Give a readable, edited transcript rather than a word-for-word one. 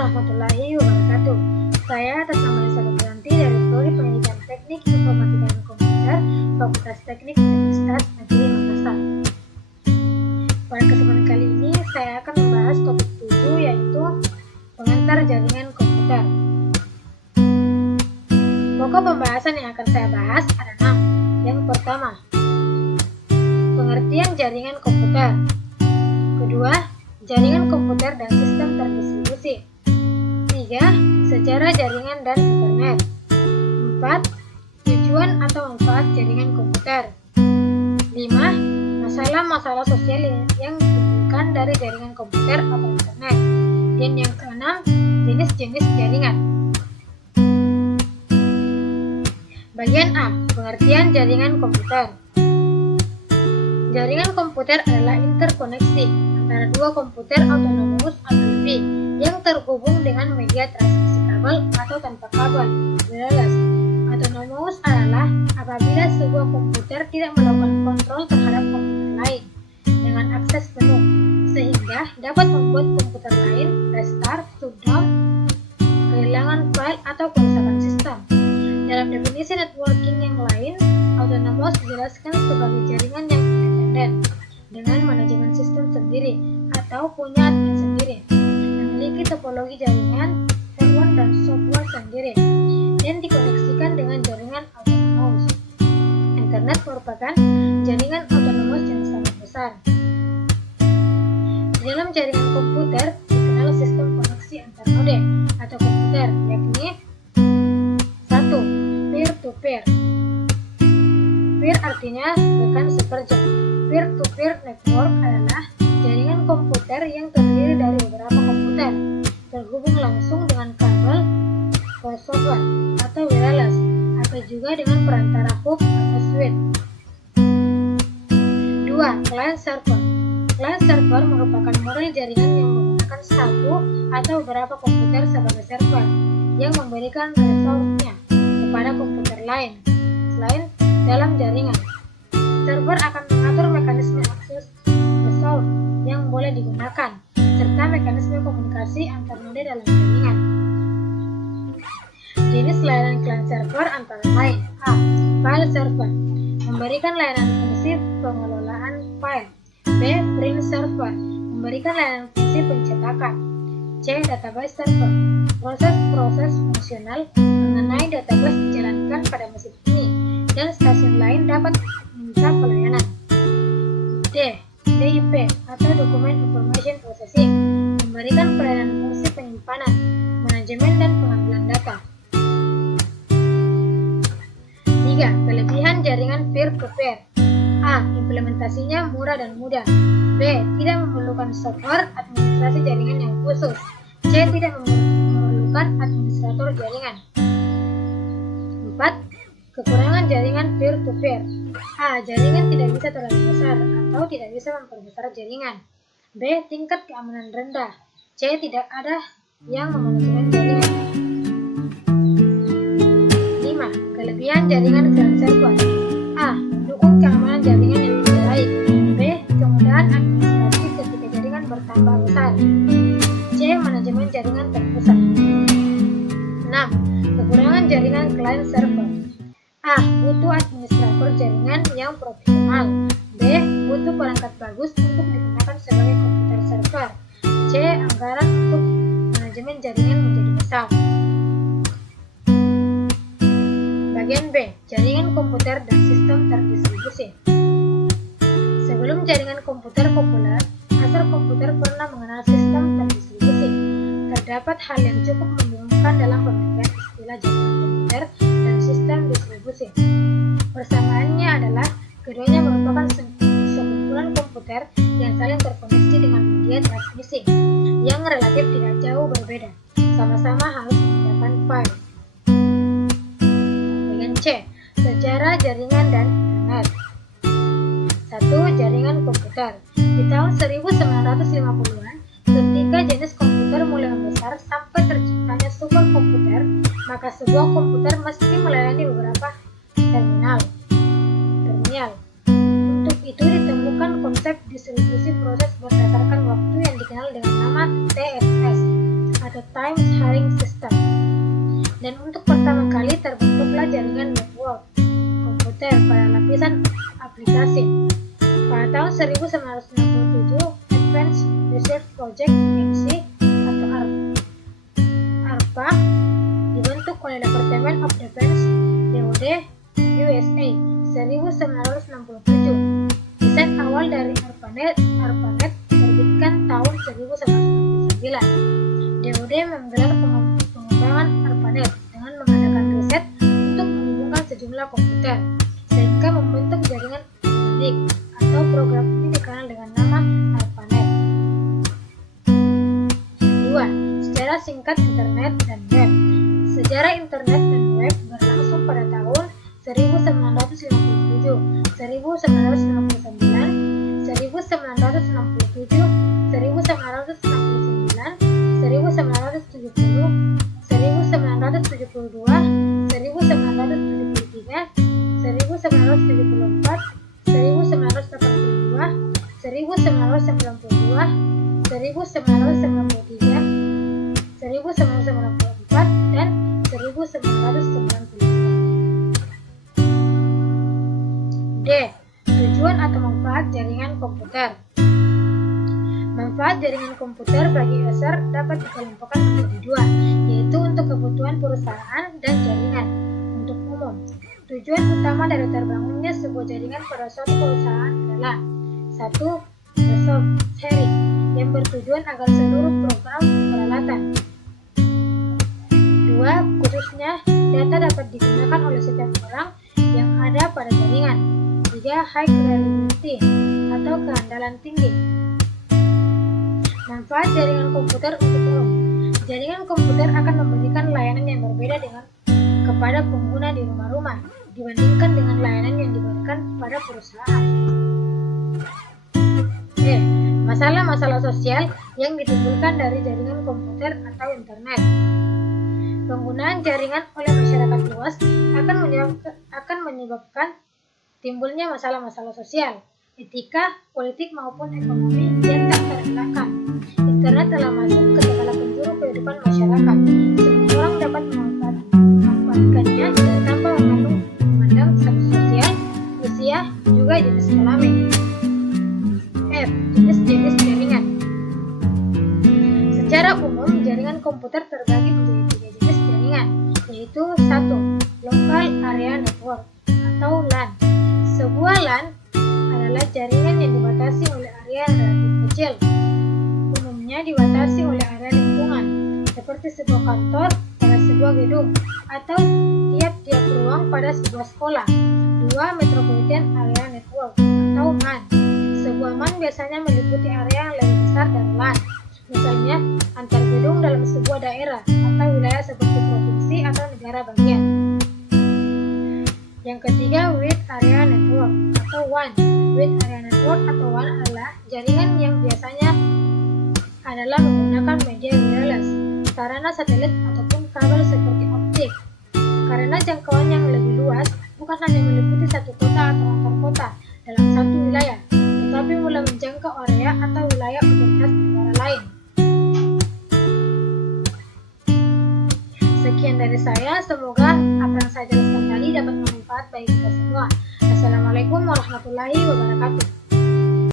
warahmatullahi wabarakatuh. Saya atas nama Nisa Nuryanti dari Prodi Pendidikan Teknik Informatika dan Komputer, Fakultas Teknik Universitas Negeri Makassar. Pada kesempatan kali ini saya akan membahas topik 7, yaitu pengantar jaringan komputer. Pokok pembahasan yang akan saya bahas ada 6. Yang pertama, pengertian jaringan komputer. Kedua, jaringan komputer dan sistem terdistribusi. 3. Sejarah jaringan dan internet. 4. Tujuan atau manfaat jaringan komputer. 5. Masalah-masalah sosial yang ditimbulkan dari jaringan komputer atau internet. Dan yang keenam, jenis-jenis jaringan. Bagian A. Pengertian jaringan komputer. Jaringan komputer adalah interkoneksi antara dua komputer autonomous atau lebih yang terhubung dengan media transmisi kabel atau tanpa kabel, wireless. Autonomous adalah apabila sebuah komputer tidak melakukan kontrol terhadap komputer lain dengan akses penuh, sehingga dapat membuat komputer lain restart, shutdown, kehilangan file atau kerusakan sistem. Dalam definisi networking yang lain, autonomous dijelaskan sebagai jaringan yang independen dengan manajemen sistem sendiri atau punya admin sendiri, memiliki topologi jaringan, firmware dan software sendiri, dan dikoneksikan dengan jaringan autonomous. Internet merupakan jaringan autonomous yang sangat besar. Di dalam jaringan komputer dikenal sistem koneksi antar node atau komputer, yakni 1. Peer-to-peer. Peer artinya rekan sekerja. Peer-to-peer network adalah jaringan komputer yang terdiri dari beberapa komputer terhubung langsung dengan kabel, crossover, atau wireless, atau juga dengan perantara hub atau switch. 2. Client server. Client server merupakan model jaringan yang menggunakan satu atau beberapa komputer sebagai server yang memberikan resource-nya kepada komputer lain selain dalam jaringan. Server akan mengatur mekanisme akses resource yang boleh digunakan serta mekanisme komunikasi antar node dalam jaringan. Jenis layanan client server antara lain: A. File server, memberikan layanan fungsi pengelolaan file. B. Print server, memberikan layanan fungsi pencetakan. C. Database server, proses-proses fungsional mengenai database dijalankan pada mesin ini dan stasiun lain dapat meminta pelayanan. D. DIP atau Document Information Processing, memberikan pelayanan fungsi penyimpanan, manajemen dan pengambilan data. 3. Kelebihan jaringan peer-to-peer. A. Implementasinya murah dan mudah. B. Tidak memerlukan software administrasi jaringan yang khusus. C. Tidak memerlukan administrator jaringan. 4. Kekurangan jaringan peer-to-peer. A. Jaringan tidak bisa terlalu besar atau tidak bisa memperbesar jaringan. B. Tingkat keamanan rendah. C. Tidak ada yang memanajemen jaringan. 5. Kelebihan jaringan client server. A. Mendukung keamanan jaringan yang lebih baik. B. Kemudahan administrasi ketika jaringan bertambah besar. C. Manajemen jaringan terpusat. 6. Kekurangan jaringan client server. A. Butuh administrator jaringan yang profesional. B. Butuh perangkat bagus untuk digunakan sebagai komputer server. C. Anggaran untuk manajemen jaringan menjadi besar. Bagian B. Jaringan komputer dan sistem terdistribusi. Sebelum jaringan komputer populer, asal komputer pernah mengenal sistem terdistribusi. Terdapat hal yang cukup membingungkan dalam pemakaian istilah jaringan komputer dan sistem distribusi. Persamaannya adalah keduanya merupakan sekumpulan komputer yang saling terkoneksi dengan media transmisi yang relatif tidak jauh berbeda, sama-sama harus memindahkan file. Bagian C. Sejarah jaringan dan internet. 1. Jaringan komputer. Di tahun 1950-an, ketika jenis komputer mulai membesar sampai terciptanya superkomputer, maka sebuah komputer mesti melayani beberapa terminal. Untuk itu ditemukan konsep distribusi proses berdasarkan waktu yang dikenal dengan nama TFS atau Time tahun 1967, Advanced Research Project (AMC) atau ARPA dibentuk oleh Department of Defense (DoD) USA 1967. Desain awal dari ARPANET terbitkan tahun 1969. DoD menggelar pengembangan ARPANET dengan mengadakan riset untuk menghubungkan sejumlah komputer sehingga membentuk jaringan elektronik, atau program ini dikenal dengan nama ARPANET. 2. Sejarah singkat Internet dan Web. Sejarah Internet dan Web berlangsung pada tahun 1957, 1959, 1967, 1969, 1970, 1972, 1973, 1974, 1982, 1992, 1993, 1994, dan 1994. D. Tujuan atau manfaat jaringan komputer. Manfaat jaringan komputer bagi user dapat dikelompokkan menjadi dua, yaitu untuk kebutuhan perusahaan dan jaringan untuk umum. Tujuan utama dari terbangunnya sebuah jaringan pada suatu perusahaan adalah 1. Resource sharing, yang bertujuan agar seluruh program peralatan. 2. Khususnya, data dapat digunakan oleh setiap orang yang ada pada jaringan. 3. High reliability, atau keandalan tinggi. Manfaat jaringan komputer untuk umum. Jaringan komputer akan memberikan layanan yang berbeda kepada pengguna di rumah-rumah dibandingkan dengan layanan yang diberikan pada perusahaan. Masalah-masalah sosial yang ditimbulkan dari jaringan komputer atau internet. Penggunaan jaringan oleh masyarakat luas akan menyebabkan timbulnya masalah-masalah sosial, etika, politik maupun ekonomi yang tak terelakkan. Internet telah masuk ke segala penjuru kehidupan masyarakat. Semua orang dapat memanfaatkannya tanpa memandang status sosial, usia, juga jenis kelamin. F. Jenis-jenis jaringan. Secara umum, jaringan komputer terbagi menjadi 3 jenis jaringan, yaitu 1. Local Area Network atau LAN. Sebuah LAN adalah jaringan yang dibatasi oleh area yang relatif kecil, umumnya dibatasi oleh area lingkungan, seperti sebuah kantor pada sebuah gedung, atau tiap-tiap ruang pada sebuah sekolah. 2. Metropolitan Area Network atau MAN. Sebuah MAN biasanya meliputi area yang lebih besar dari LAN, misalnya antar gedung dalam sebuah daerah atau wilayah seperti provinsi atau negara bagian. Yang ketiga, Wide Area Network atau WAN. Wide Area Network atau WAN adalah jaringan yang biasanya adalah menggunakan media wireless, sarana satelit ataupun kabel seperti optik. Karena jangkauan yang lebih luas, bukan hanya meliputi satu kota atau antar kota dalam satu wilayah, tetapi mulai menjangkau area atau wilayah otoritas negara lain. Sekian dari saya, semoga apa yang saya jelaskan tadi dapat bermanfaat bagi kita semua. Assalamualaikum warahmatullahi wabarakatuh.